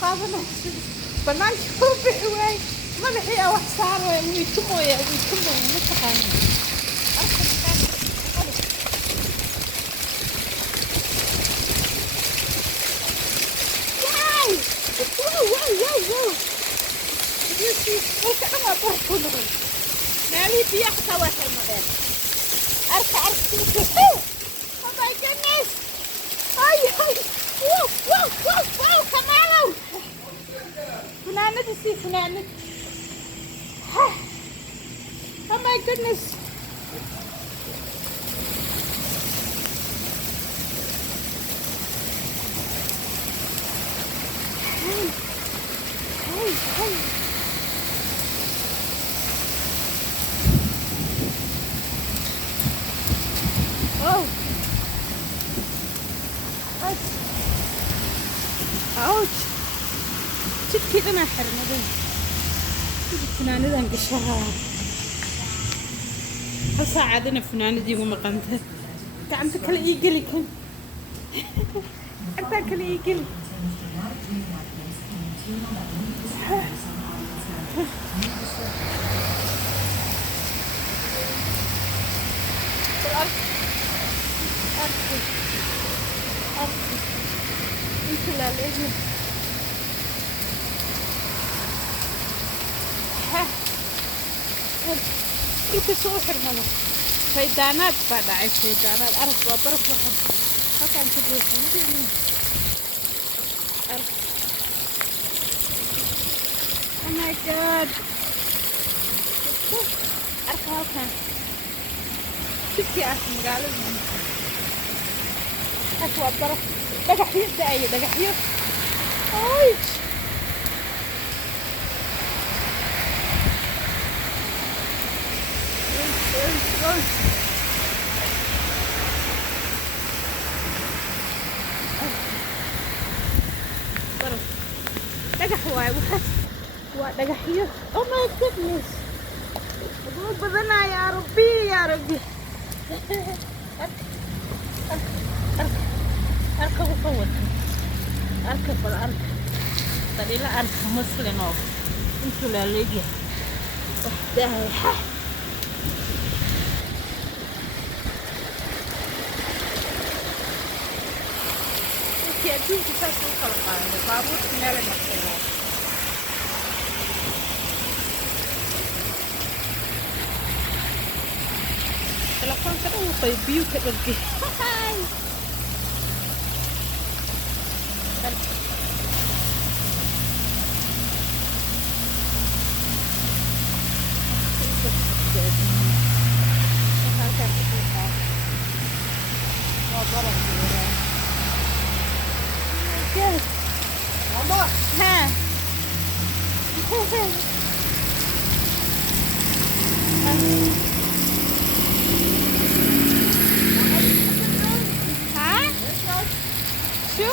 قاضنا بنان شوف حواي ما بحي أو حصار ويكموا متقانين واو واو واو يوسي وكأنا ما بركونه نالي بيحصى واحد مدار أركع oh my goodness ay wow wow wow wow كمالو فنانة سي فنانة oh my goodness hey oh ouch jidkii dhanaa xirnaday funaanadan gashahaa hal saacadina funaanadii ugu maqanta gacanta kale ii geli kan gacantaa kale ii geli انت لا ليه انت سو حرمنا فيدانات بعد عايش فيدانات أرف وبرف وحب هكا انت تقول أرف oh my god أرف هكا شفتي أرف مقالب هكا وبرف دقحية دقيقة دقحية اويش برف دقح واي ودقحية oh my goodness أبو بدنا يا ربي يا ربي أركب وصوت أركب بالأرض طريقة أركب مسلم انتو لا ليجي وحدها انتي أدوك تساسو خلقان بابور كنال المحتوى تلقون كده وطيبيو كده بجي ماما ها ها شو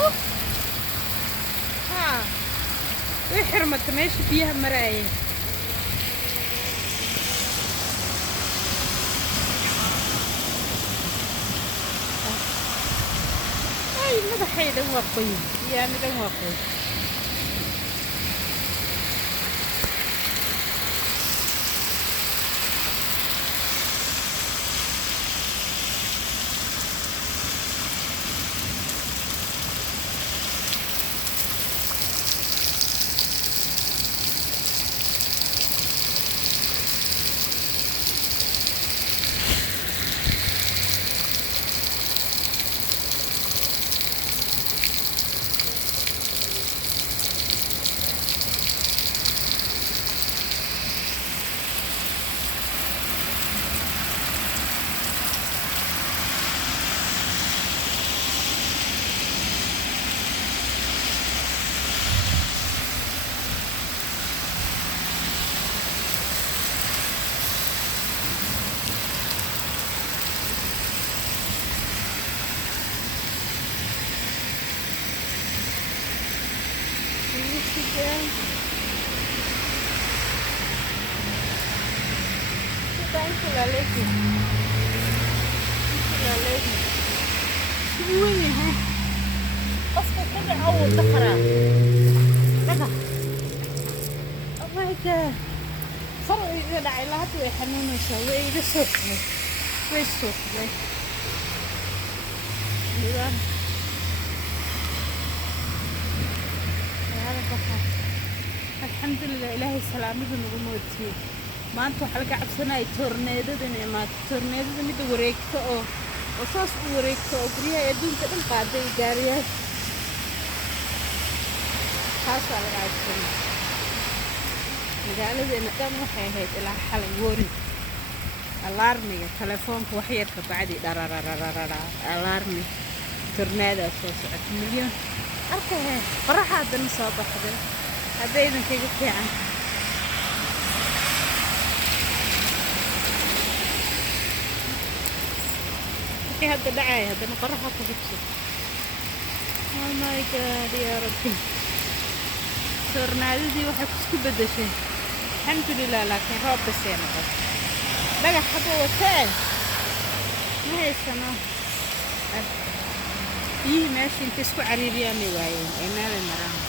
ها وحرمت ماشي فيها مراية اي مدحي ده وقوي يا مدن وقوي La leche. La leche. شو وين ها؟ أصلا كذا عود دخرة. Oh my god. Faro iga dhacay ilaa hadda way xanuunaysaa way iga soo kacay way suuxday nidaam alxamdulilah ilaahay salaamada nagu moodiyey maanta waxaa laga cabsanaya toorneedadan imaata toorneedada midda wareegta oo saas u wareegta oo guryaha adduunka dhan qaaday gaariyaal taasaa laga cabsanaya magaaladeena dhan waxay ahayd ilaa xalay wori alarmiga telefoonka waxyarka bacdi dhararararara alarmi tornaadaa soo socota milyan arkaya qoraxa haddana soo baxday hadday idinkaga fiican wixii hadda dhacaya haddana qoraxa ku hubso oh my god yaa rabbi tornaadadii waxay isku beddeshay alxamdulilah laakiin roob basee noqon dhagax hadda watee ma haysano biyihii meesha inta isku cariiriyaanay waayeen ay meelay maraan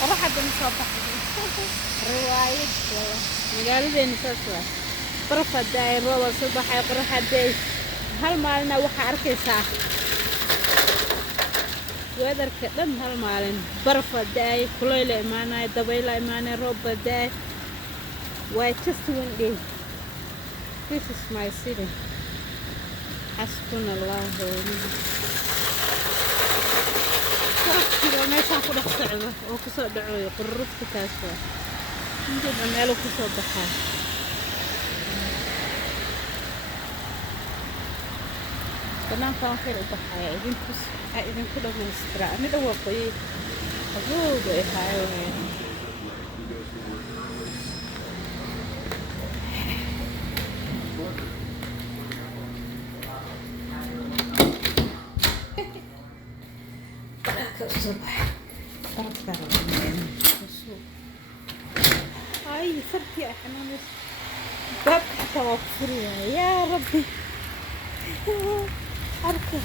qoraxa haddana soo baxday riwaayad magaaladeena saas waa baraf haddaay rooba soo baxay qorax hadday hal maalina waxaa arkaysaa weedarka dhan hal maalin baraf haddaay kulayla imaanaya dabayla imaanaya roob haddaay waa just one day this is my city xasbuna allahu barafkiiba meeshaan ku dhex socdo oo kusoo dhacoyo qururufta taas waa intiiba meelu kusoo baxaa banaankan waxyar u baxaya idinku dhamaystiraa anidha waa qoyey qabowga ay haayo ay sarkii axnaanay baabka xataa waa ku furaya yaa rabbi arka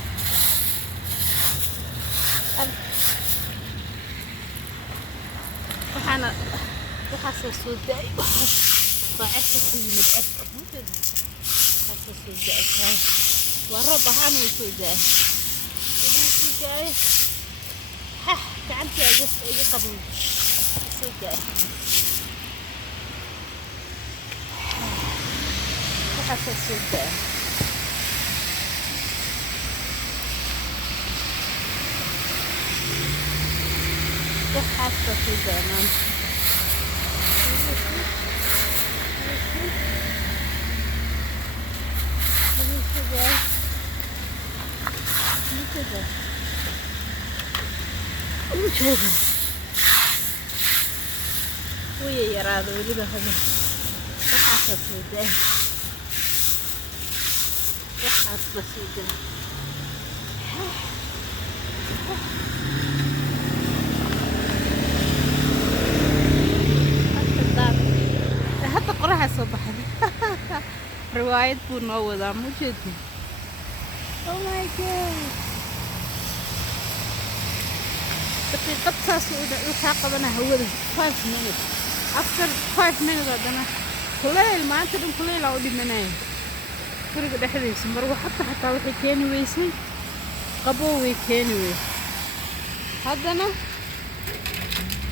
waxaasoo soo da-ay waa cerka ku yimid cerka waxaasoo soo da-ay waa roob ahaan way soo da-ay waxaa soo da-ay gacantii iga qabin soo da-ay waxaasoo soo da-ay waxaasoo soo da-ay maanta ujeeda waya yaraado weliba hada waxaasoo soo da-ay waxaasba soo da-ay hadda qoraxa soo baxday riwaayad buu noo wadaa ma ujeedin oh my god daqiiqad saas waxaa qabana hawada 5 minutes after 5 minutes haddana kulayl maanta dhan kulaylaa u dhimanaya guriga dhexdiisa marwa xataa waxay keeni weysay qabow way keeni weysay haddana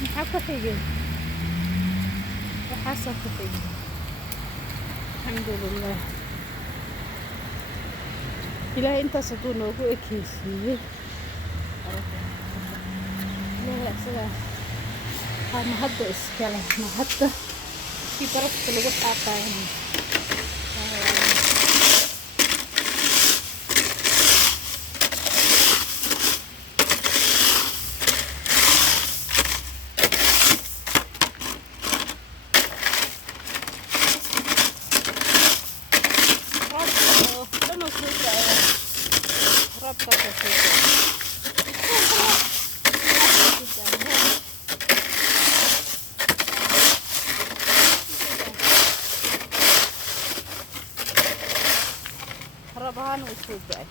maxaa ku xigay waxaasoo ku xigay alxamdulilah ilaahay intaas hadduu noogu ekeysiiyey ilaahay isagaa ama hadda iskale ma hadda si barafka lagu xaaqaayana robka soo da-ay هان وسوداء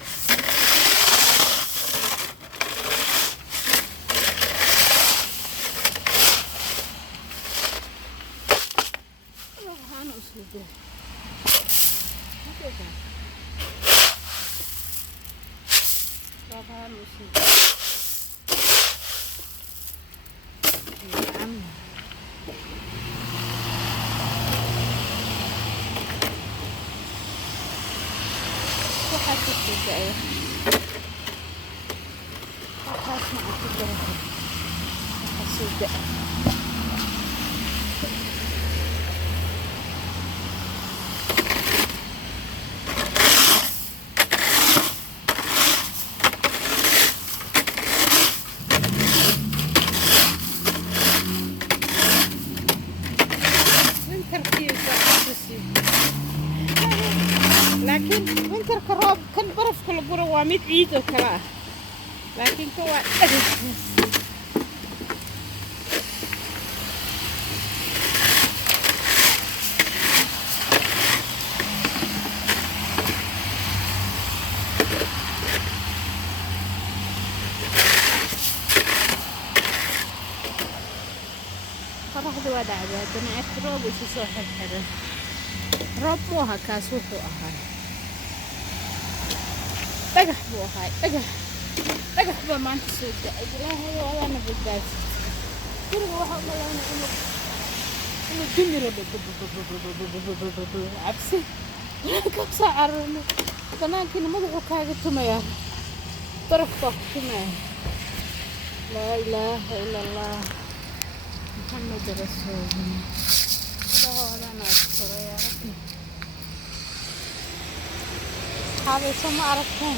هان وسوداء هان وسوداء نعم waxaad ku sudaayo waxaas ma ku jiro sudaa لكن وانت الكراب كان برف كل برا واميت عيد وكلا لكن كوا خلاص هذا وضع هذا أنا أكراب وش صاحب هذا رب مو هكاس وحو أهاي dhagax buu ahay dhagax baa maanta soo da'ay ilaahay waana badbaadiyay guriga waxa u malaynaa inuu dimiro cabsi ka soo cararno banaankiina madaxu kaaga tumaya darafka ku tumaya laa ilaaha ila allah muxammad rasuulullah ilaahana asra ya rabbi هذا سما عرفتهم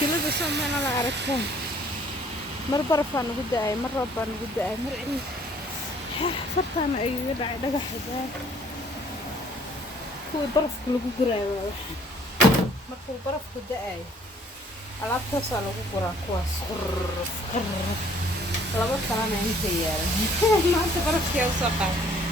كلده سما أنا عرفتهم مر برفان قداي مر ربان قداي مر عيد فرتان أي دقة حجاب هو برف كله قراي مر هو برف قداي على تصل وقرا كواس لا بطل أنا أنت يا ما أنت برف يا وسقط